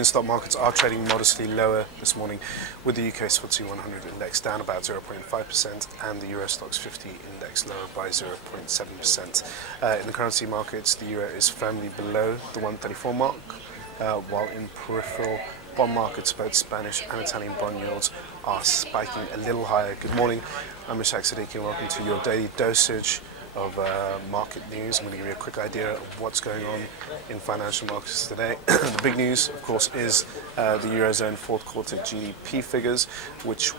European stock markets are trading modestly lower this morning, with the UK's FTSE 100 index down about 0.5% and the Euro Stoxx 50 index lower by 0.7%. In the currency markets, the euro is firmly below the 134 mark, while in peripheral bond markets, both Spanish and Italian bond yields are spiking a little higher. Good morning, I'm Ishaq, Siddiqi, and welcome to your daily dosage of market news. I'm going to give you a quick idea of what's going on in financial markets today. The big news, of course, is the Eurozone fourth quarter GDP figures, which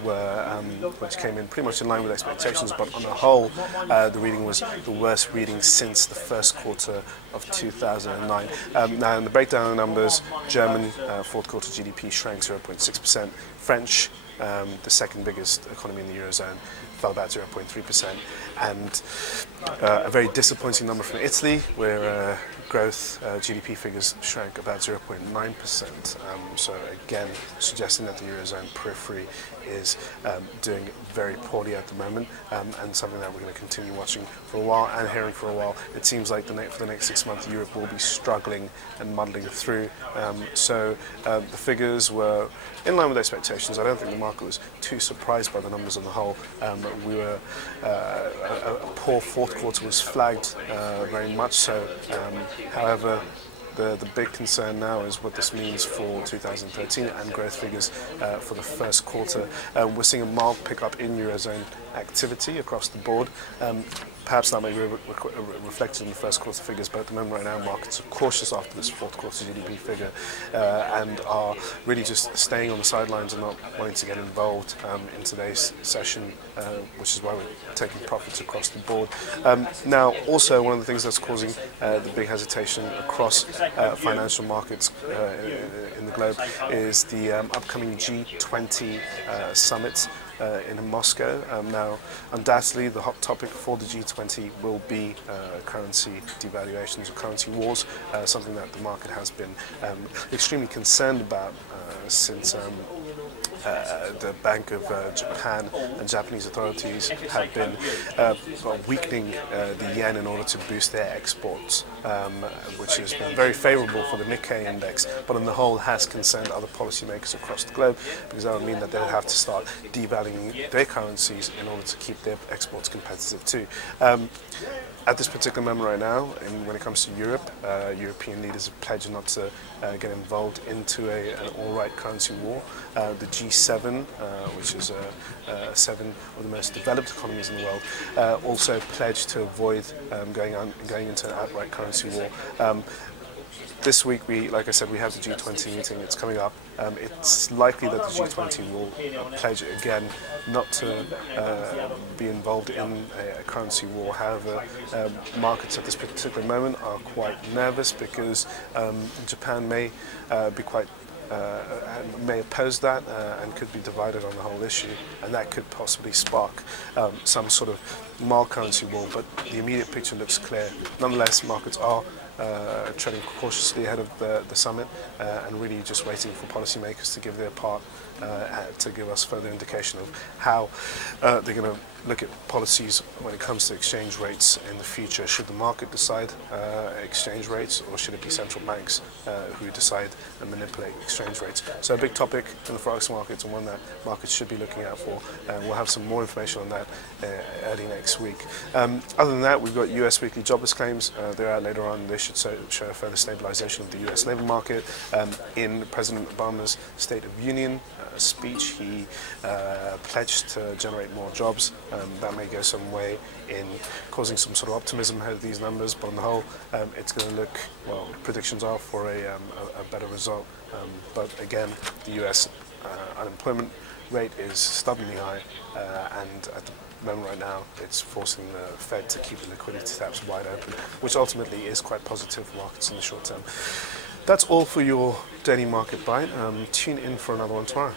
came in pretty much in line with expectations, but on the whole, the reading was the worst reading since the first quarter of 2009. Now, in the breakdown of the numbers, German fourth quarter GDP shrank 0.6%, French, the second biggest economy in the Eurozone, fell about 0.3%, and a very disappointing number from Italy, where growth GDP figures shrank about 0.9%. So again, suggesting that the Eurozone periphery is doing very poorly at the moment, and something that we're going to continue watching for a while and hearing for a while. It seems like for the next 6 months, Europe will be struggling and muddling through. So the figures were in line with expectations. I don't think the market was too surprised by the numbers on the whole. A poor fourth quarter was flagged very much so. However, the big concern now is what this means for 2013 and growth figures for the first quarter. We're seeing a mild pickup in Eurozone activity across the board. Perhaps that may be reflected in the first quarter figures, but at the moment right now markets are cautious after this fourth quarter GDP figure and are really just staying on the sidelines and not wanting to get involved in today's session, which is why we're taking profits across the board. Now, also one of the things that's causing the big hesitation across financial markets in the globe is the upcoming G-20 summit in Moscow. Now, undoubtedly, the hot topic for the G20 will be currency devaluations or currency wars, something that the market has been extremely concerned about since the Bank of Japan and Japanese authorities have been weakening the yen in order to boost their exports, which has been very favourable for the Nikkei index, but on the whole has concerned other policymakers across the globe, because that would mean that they would have to start devaluing their currencies in order to keep their exports competitive too. At this particular moment right now, when it comes to Europe, European leaders have pledged not to get involved into an all-right currency war. The G7, which is 7 of the most developed economies in the world, also pledged to avoid going into an outright currency war. This week, like I said, we have the G20 meeting. It's coming up. It's likely that the G20 will pledge again not to be involved in a currency war. However, markets at this particular moment are quite nervous because Japan may may oppose that and could be divided on the whole issue, and that could possibly spark some sort of mild currency war, but the immediate picture looks clear. Nonetheless, markets are treading cautiously ahead of the summit and really just waiting for policymakers to give their part to give us further indication of how they're going to look at policies when it comes to exchange rates in the future. Should the market decide exchange rates, or should it be central banks who decide and manipulate exchange rates? So a big topic in the forex markets, and one that markets should be looking out for. We'll have some more information on that early next week. Other than that, we've got US weekly jobless claims. They're out later on. They should show further stabilization of the US labor market. In President Obama's State of Union speech, he pledged to generate more jobs. That may go some way in causing some sort of optimism ahead of these numbers, but on the whole, it's going to look, well, predictions are for a better result. But again, the US unemployment rate is stubbornly high, and at the moment right now, it's forcing the Fed to keep the liquidity taps wide open, which ultimately is quite positive for markets in the short term. That's all for your daily market bite. Tune in for another one tomorrow.